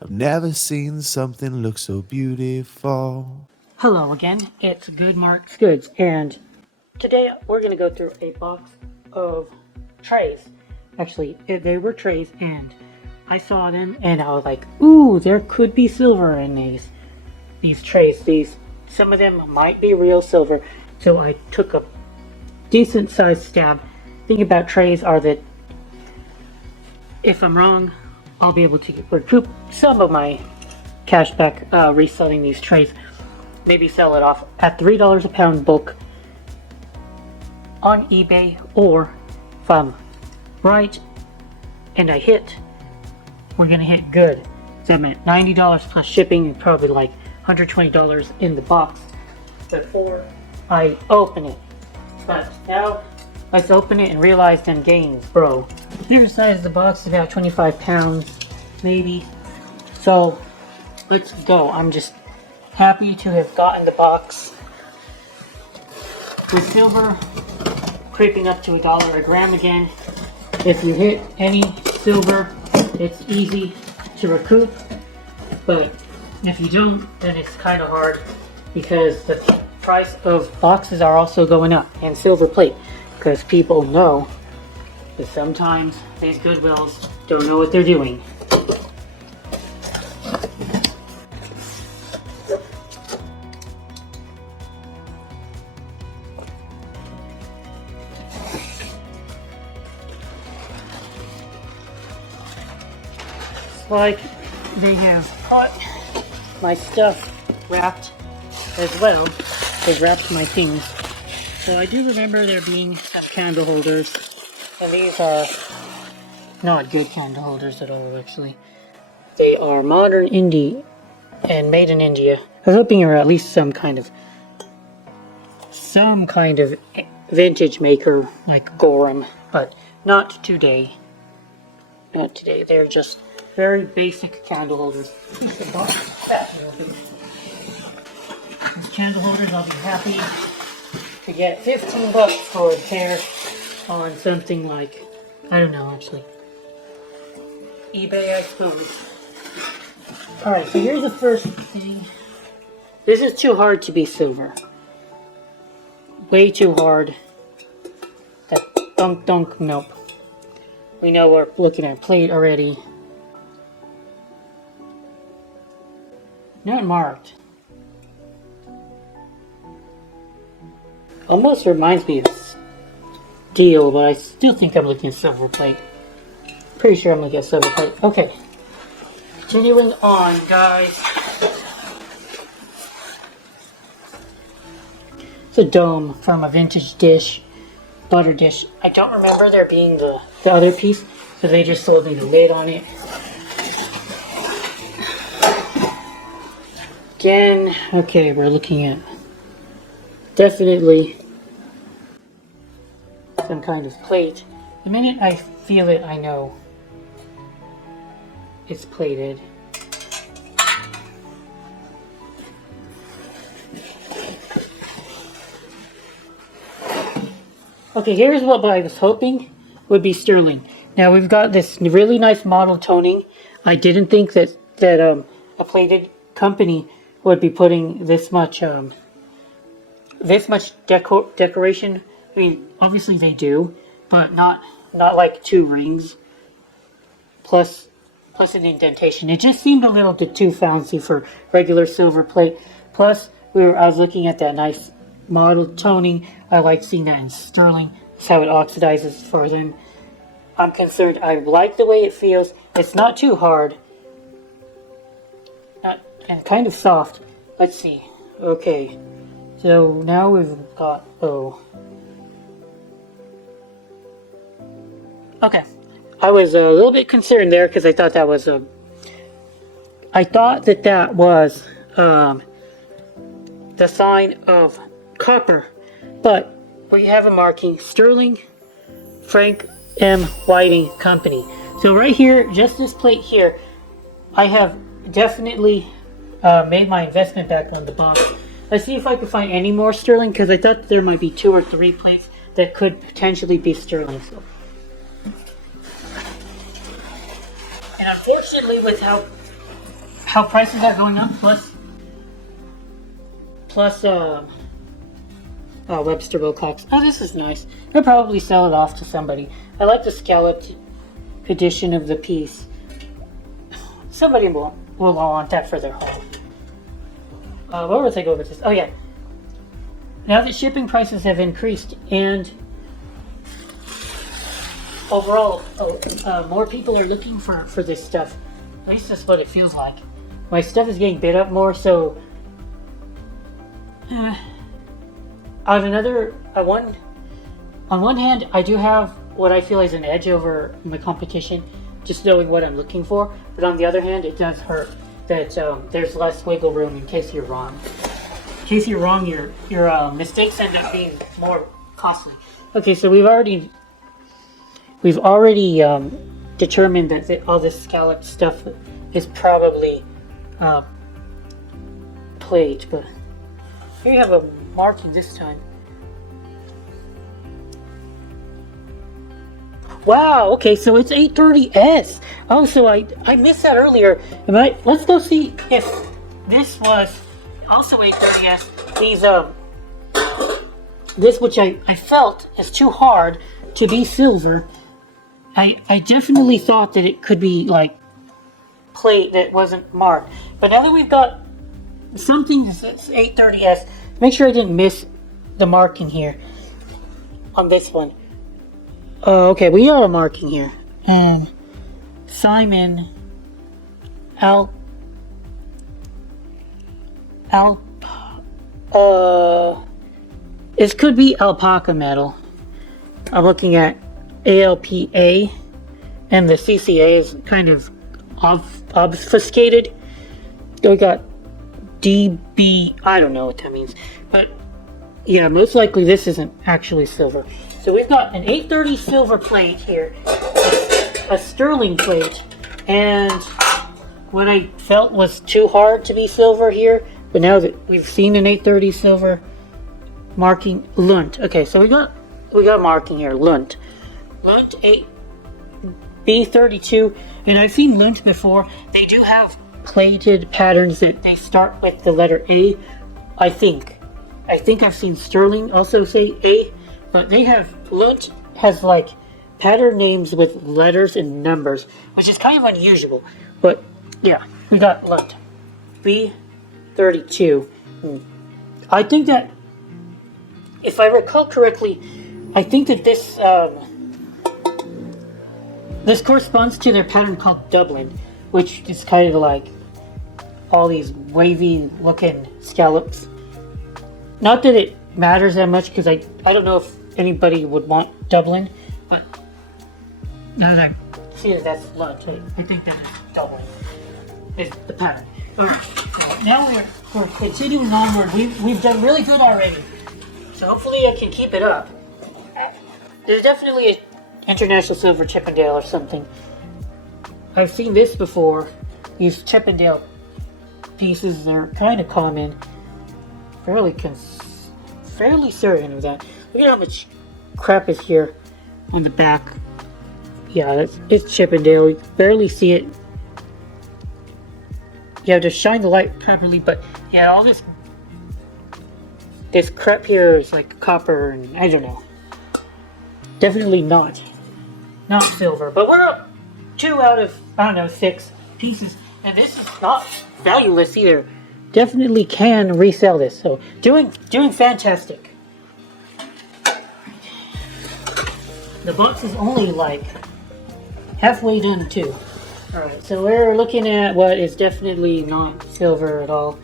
I've never seen something look so beautiful. Hello again, it's Good Marks Goods, and today we're going to go through a box of trays. Actually, they were trays, and I saw them, and I was like, ooh, there could be silver in these trays. Some of them might be real silver, so I took a decent sized stab. The thing about trays are that if I'm wrong, I'll be able to recoup some of my cash back reselling these trays. Maybe sell it off at $3 a pound bulk on eBay, or if I'm right and I hit, we're gonna hit good. So I'm at $90 plus shipping and probably like $120 in the box before I open it. But now let's open it and realize them gains, bro. Here's the size of the box, about 25 pounds, maybe. So let's go. I'm just happy to have gotten the box. With silver creeping up to $1 a gram again, if you hit any silver, it's easy to recoup. But if you don't, then it's kind of hard because the price of boxes are also going up, and silver plate, because people know that sometimes these Goodwills don't know what they're doing. Like they have got my stuff wrapped as well. They've wrapped my things. So I do remember there being some candle holders, and these are not good candle holders at all, actually. They are modern indie and made in India. I was hoping they were at least some kind of vintage maker like Gorham, but not today. Not today. They're just very basic candle holders. These candle holders, I'll be happy to get $15 for a pair on something like, I don't know, actually, eBay, I suppose. Alright, so here's the first thing. This is too hard to be silver. Way too hard. That dunk, nope. We know we're looking at plate already. Not marked. Almost reminds me of steel, but I still think I'm looking at silver plate. Pretty sure I'm looking at silver plate. Okay. Continuing on, guys. It's a dome from a vintage dish. Butter dish. I don't remember there being the other piece, so they just sold me the lid on it. Again, okay, we're looking at definitely some kind of plate. The minute I feel it, I know it's plated. Okay, here's what I was hoping would be sterling. Now we've got this really nice model toning. I didn't think that a plated company would be putting this much decoration. I mean, obviously they do, but not like 2 rings plus an indentation. It just seemed a little bit too fancy for regular silver plate. Plus, I was looking at that nice model toning. I like seeing that in sterling. That's how it oxidizes for them. I'm concerned. I like the way it feels. It's not too hard. And kind of soft. Let's see. Okay. So now we've got, okay. I was a little bit concerned there because I thought that was that was the sign of copper. But we have a marking, Sterling Frank M. Whiting Company. So right here, just this plate here, I have definitely made my investment back on the box. Let's see if I can find any more sterling, because I thought there might be 2 or 3 plates that could potentially be sterling. So. And unfortunately, with how how prices are going up, plus Webster Wilcox. Oh, this is nice. I'll probably sell it off to somebody. I like the scalloped edition of the piece. Somebody will want that for their home. What was I going with this? Oh yeah. Now that shipping prices have increased and overall more people are looking for this stuff. At least that's what it feels like. My stuff is getting bid up more, so on one hand, I do have what I feel is an edge over my competition, just knowing what I'm looking for. But on the other hand, it does hurt that there's less wiggle room in case you're wrong. In case you're wrong, your mistakes end up being more costly. Okay, so we've already determined that all this scallop stuff is probably plate, but here you have a marking this time. Wow, okay, so it's 830S. Oh, so I missed that earlier. Let's go see if this was also 830S. This which I felt is too hard to be silver. I definitely thought that it could be like plate that wasn't marked. But now that we've got something that's 830S, make sure I didn't miss the marking here on this one. Okay, we are marking here. Simon this could be Alpaca metal. I'm looking at ALPA, and the CCA is kind of obfuscated. We got DB, I don't know what that means, but yeah, most likely this isn't actually silver. So we've got an 830 silver plate here, a sterling plate, and what I felt was too hard to be silver here, but now that we've seen an 830 silver marking, Lund. Okay, so we got marking here, Lund 8 B32, and I've seen Lund before. They do have plated patterns that they start with the letter A. I think I've seen sterling also say A, but they have, Lund has like pattern names with letters and numbers, which is kind of unusual. But yeah, we got Lund B32. I think that, if I recall correctly, I think that this this corresponds to their pattern called Dublin, which is kind of like all these wavy looking scallops. Not that it matters that much, because I don't know if anybody would want Dublin, but now that I see that that's Lund, I think that is Dublin is the pattern. Alright, so now we're continuing onward. We've done really good already, so hopefully I can keep it up. There's definitely an International Silver Chippendale or something. I've seen this before. These Chippendale pieces, they're kind of common. Fairly certain of that. Look at how much crap is here on the back. Yeah, it's Chippendale. You can barely see it. You have to shine the light properly, but yeah, all this crap here is like copper, and I don't know. Definitely not silver. But we're up 2 out of, I don't know, 6 pieces, and this is not valueless either. Definitely can resell this. So doing fantastic. The box is only like halfway done too. Alright, so we're looking at what is definitely not silver at all.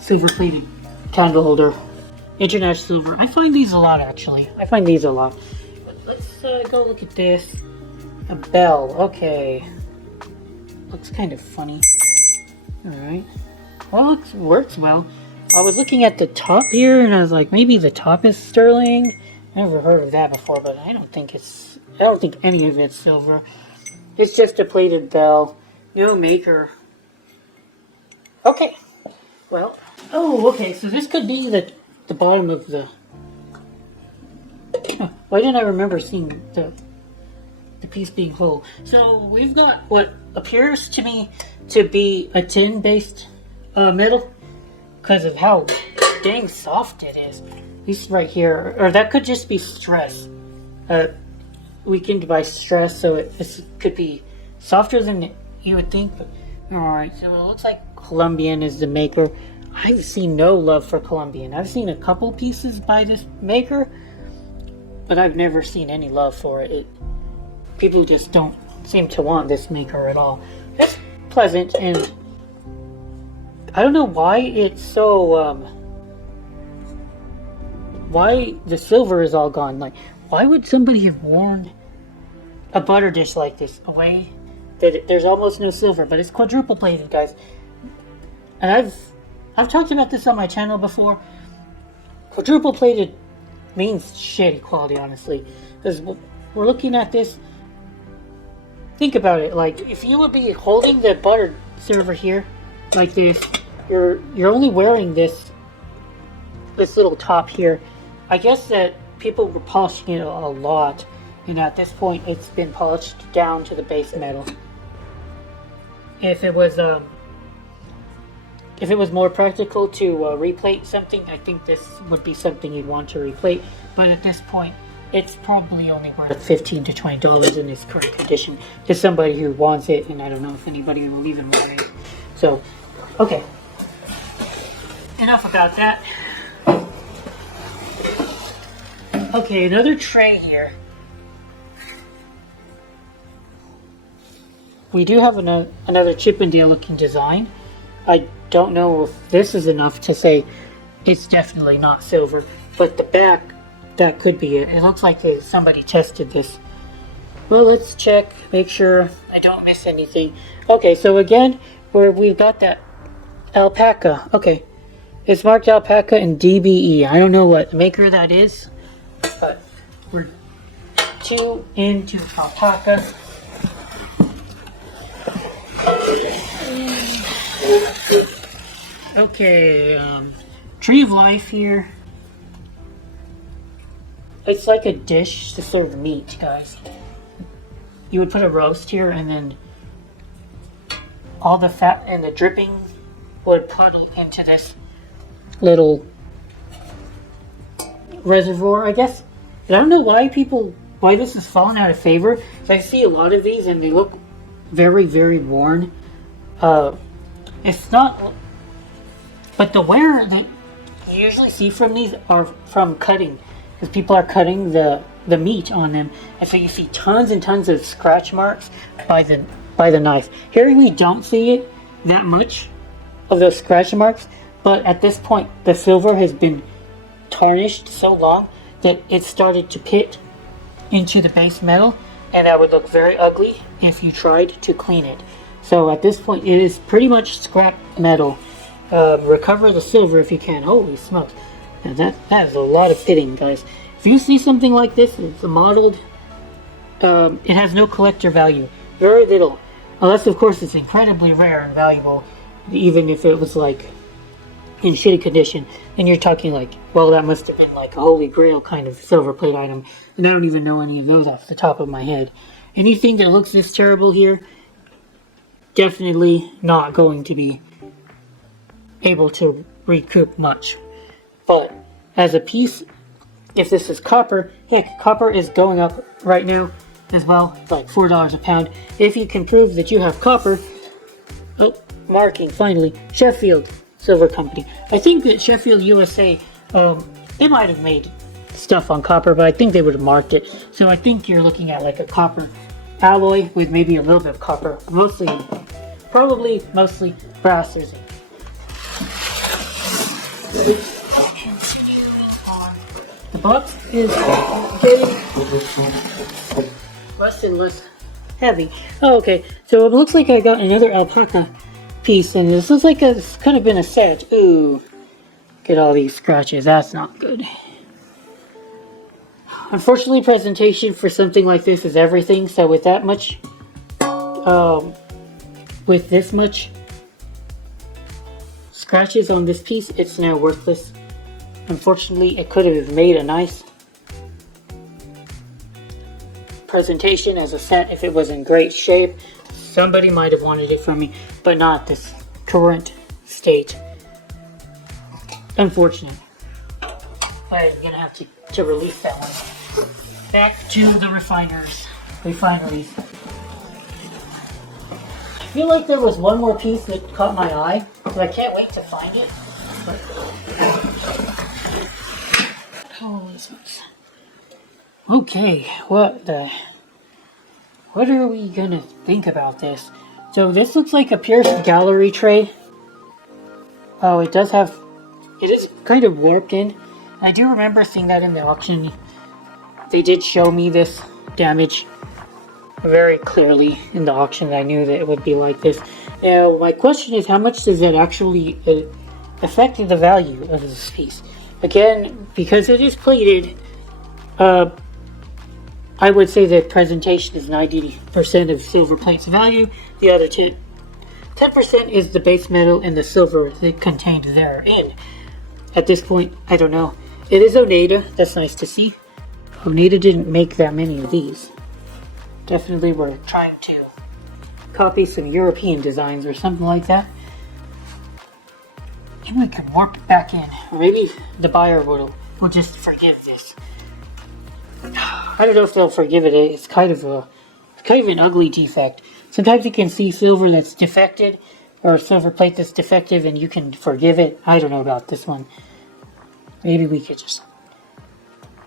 Silver plated candle holder. International silver. I find these a lot, actually. But let's go look at this. A bell. Okay. Looks kind of funny. Alright. Well, it works well. I was looking at the top here, and I was like, maybe the top is sterling. Never heard of that before, but I don't think any of it's silver. It's just a plated bell. No maker. Okay. Well, okay, so this could be the bottom of the... Why didn't I remember seeing the piece being whole. So we've got what appears to me to be a tin-based metal because of how dang soft it is. These right here, or that could just be stress, weakened by stress. So it could be softer than you would think. But all right, so it looks like Colombian is the maker. I've seen no love for Colombian. I've seen a couple pieces by this maker, but I've never seen any love for it. People just don't seem to want this maker at all. It's pleasant, and I don't know why it's so, why the silver is all gone. Like, why would somebody have worn a butter dish like this away? There's almost no silver, but it's quadruple plated, guys. And I've talked about this on my channel before. Quadruple plated means shitty quality, honestly. Because we're looking at this. Think about it. Like, if you would be holding the butter server here, like this, you're only wearing this little top here. I guess that people were polishing it a lot, and at this point, it's been polished down to the base metal. If it was more practical to replate something, I think this would be something you'd want to replate. But at this point, it's probably only worth $15 to $20 in its current condition to somebody who wants it, and I don't know if anybody will even want it. So, okay. Enough about that. Okay, another tray here. We do have another Chippendale looking design. I don't know if this is enough to say it's definitely not silver, but the back, that could be it. It looks like somebody tested this. Well, let's check, make sure I don't miss anything. Okay, so again, we've got that Alpaca. Okay, it's marked Alpaca and DBE. I don't know what maker that is, but we're too into Alpaca. Okay, Tree of Life here. It's like a dish to serve meat, guys. You would put a roast here, and then all the fat and the dripping would puddle into this little reservoir, I guess. And I don't know why this has fallen out of favor. So I see a lot of these, and they look very, very worn. It's not, but the wear that you usually see from these are from cutting, because people are cutting the meat on them, and so you see tons and tons of scratch marks by the knife. Here we don't see it that much of those scratch marks, but at this point the silver has been tarnished so long that it started to pit into the base metal, and that would look very ugly if you tried to clean it. So at this point, it is pretty much scrap metal. Recover the silver if you can. Holy smokes. Now that is a lot of pitting, guys. If you see something like this, it's modeled, it has no collector value. Very little. Unless, of course, it's incredibly rare and valuable. Even if it was, like, in shitty condition. Then you're talking like, well, that must have been like a holy grail kind of silver plate item. And I don't even know any of those off the top of my head. Anything that looks this terrible here, definitely not going to be able to recoup much. But as a piece, if this is copper, heck, copper is going up right now as well. It's like $4 a pound. If you can prove that you have copper, oh, marking, finally, Sheffield Silver Company. I think that Sheffield USA, they might have made stuff on copper, but I think they would have marked it. So I think you're looking at like a copper alloy with maybe a little bit of copper, probably mostly brass. The box is getting less and less heavy. Oh, okay, so it looks like I got another Alpaca piece, and this looks like it's kind of been a set. Ooh, get all these scratches. That's not good. Unfortunately, presentation for something like this is everything. So with that much, with this much scratches on this piece, it's now worthless. Unfortunately, it could have made a nice presentation as a set, if it was in great shape, somebody might have wanted it from me, but not this current state. Unfortunate. I'm gonna have to release that one. Back to the refineries. I feel like there was one more piece that caught my eye, but I can't wait to find it. Okay, what are we gonna think about this? So this looks like a Pierce gallery tray. Oh, it is kind of warped in. I do remember seeing that in the auction. They did show me this damage very clearly in the auction. I knew that it would be like this. Now, my question is, how much does that actually affect the value of this piece? Again, because it is plated, I would say the presentation is 90% of Silverplate's value. The other 10% is the base metal and the silver that contained therein. At this point, I don't know. It is Oneida. That's nice to see. Oneida didn't make that many of these. Definitely were trying to copy some European designs or something like that. Maybe we could warp it back in. Or maybe the buyer will just forgive this. I don't know if they'll forgive it. It's kind of an ugly defect. Sometimes you can see silver that's defected, or a silver plate that's defective, and you can forgive it. I don't know about this one. Maybe we could just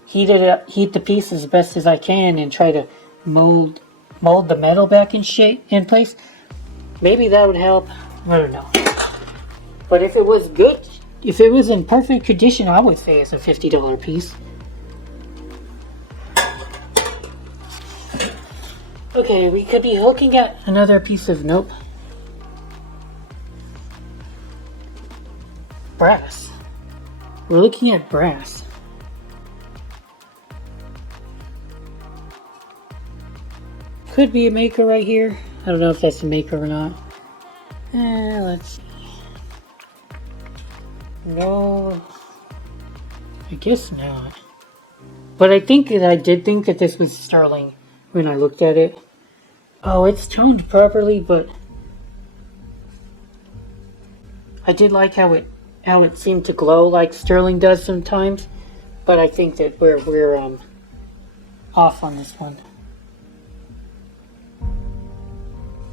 heat it up, heat the piece as best as I can, and try to mold the metal back in place. Maybe that would help. I don't know. But if it was good, if it was in perfect condition, I would say it's a $50 piece. Okay, we could be looking at another piece of, nope, brass. We're looking at brass. Could be a maker right here. I don't know if that's a maker or not. Let's see. No, I guess not. But I did think that this was sterling when I looked at it. Oh, it's toned properly, but I did like how it seemed to glow like sterling does sometimes. But I think that we're off on this one.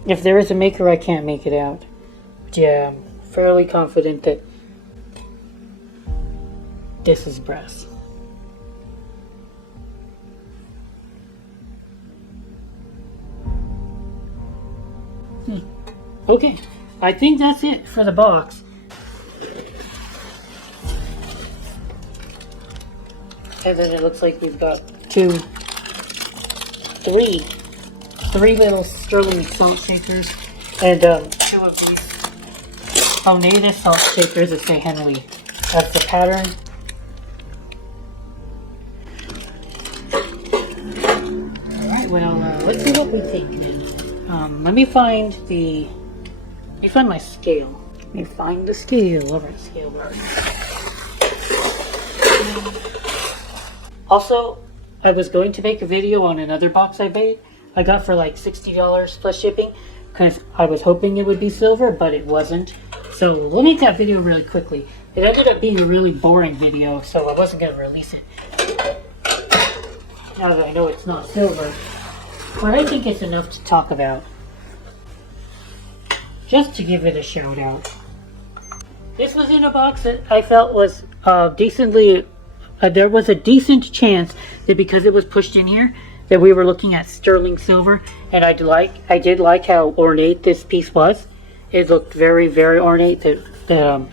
If there is a maker, I can't make it out. But yeah, I'm fairly confident that this is brass. Okay, I think that's it for the box. And then it looks like we've got three little sterling salt shakers, and 2 of these Oneida salt shakers that say Henley. That's the pattern. Alright, well, let's see what we think. Let me find my scale. Let me find the scale. Alright, scale work. Also, I was going to make a video on another box I got for like $60 plus shipping, because I was hoping it would be silver, but it wasn't. So we'll make that video really quickly. It ended up being a really boring video, so I wasn't going to release it. Now that I know it's not silver. But I think it's enough to talk about. Just to give it a shout out. This was in a box that I felt was decently... there was a decent chance that because it was pushed in here, that we were looking at sterling silver. And I did like how ornate this piece was. It looked very, very ornate. That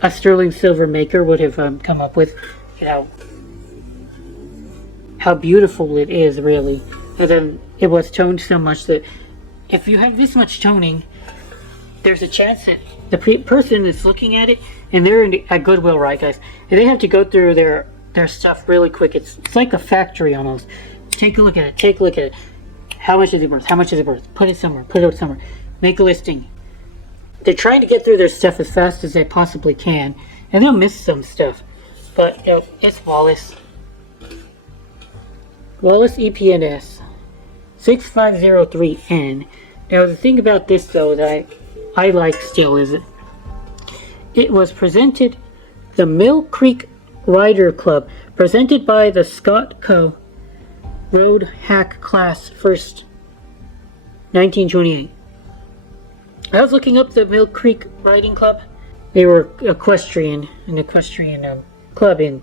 a sterling silver maker would have come up with. You know, how beautiful it is, really. And then it was toned so much that if you have this much toning, there's a chance that the person that's looking at it, and they're at Goodwill, right, guys? And they have to go through their stuff really quick. It's like a factory almost. Take a look at it. Take a look at it. How much is it worth? How much is it worth? Put it somewhere. Put it somewhere. Make a listing. They're trying to get through their stuff as fast as they possibly can, and they'll miss some stuff. But you know, it's flawless. Wallace EPNS 6503N. Now the thing about this though that I like still is it was presented the Mill Creek Rider Club, presented by the Scott Co. Road Hack Class First, 1928. I was looking up the Mill Creek Riding Club. They were an equestrian club in,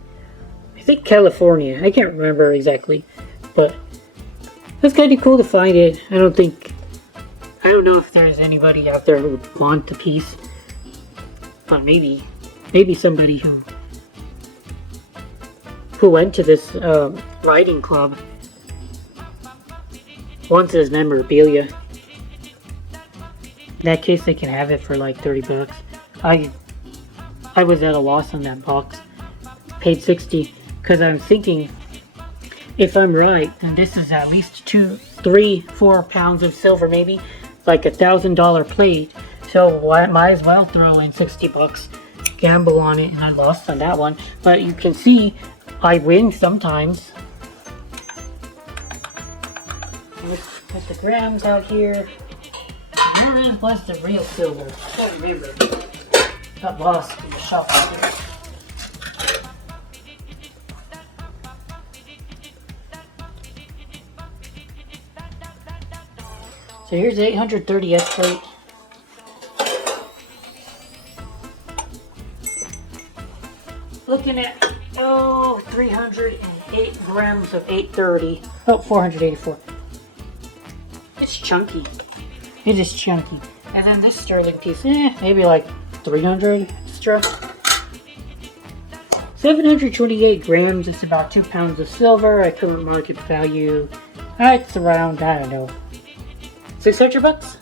I think, California. I can't remember exactly, but it's kind of cool to find it. I don't know if there's anybody out there who would want the piece, but maybe somebody who went to this riding club wants his memorabilia. In that case, they can have it for like 30 bucks. I was at a loss on that box. Paid 60 because I'm thinking, if I'm right, then this is at least 2, 3, 4 pounds of silver, maybe like $1,000 plate. So I might as well throw in 60 bucks, gamble on it, and I lost on that one. But you can see I win sometimes. Put the grams out here. Where was the real silver? I can't remember. Got lost in the shop out there. So here's the 830 S plate. Looking at 308 grams of 830. Oh, 484. It's chunky. It is chunky. And then this sterling piece, maybe like 300 extra. 728 grams. It's about 2 pounds of silver. At current market value, it's around, I don't know, 600 bucks.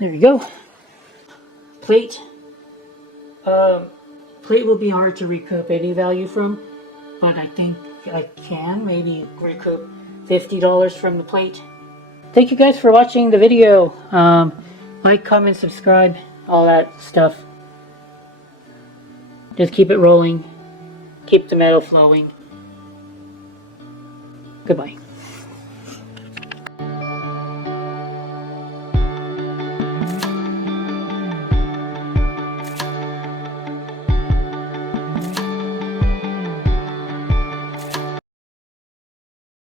There you go. Plate. Plate will be hard to recoup any value from, but I think I can maybe recoup $50 from the plate. Thank you guys for watching the video. Like, comment, subscribe, all that stuff. Just keep it rolling. Keep the metal flowing. Goodbye.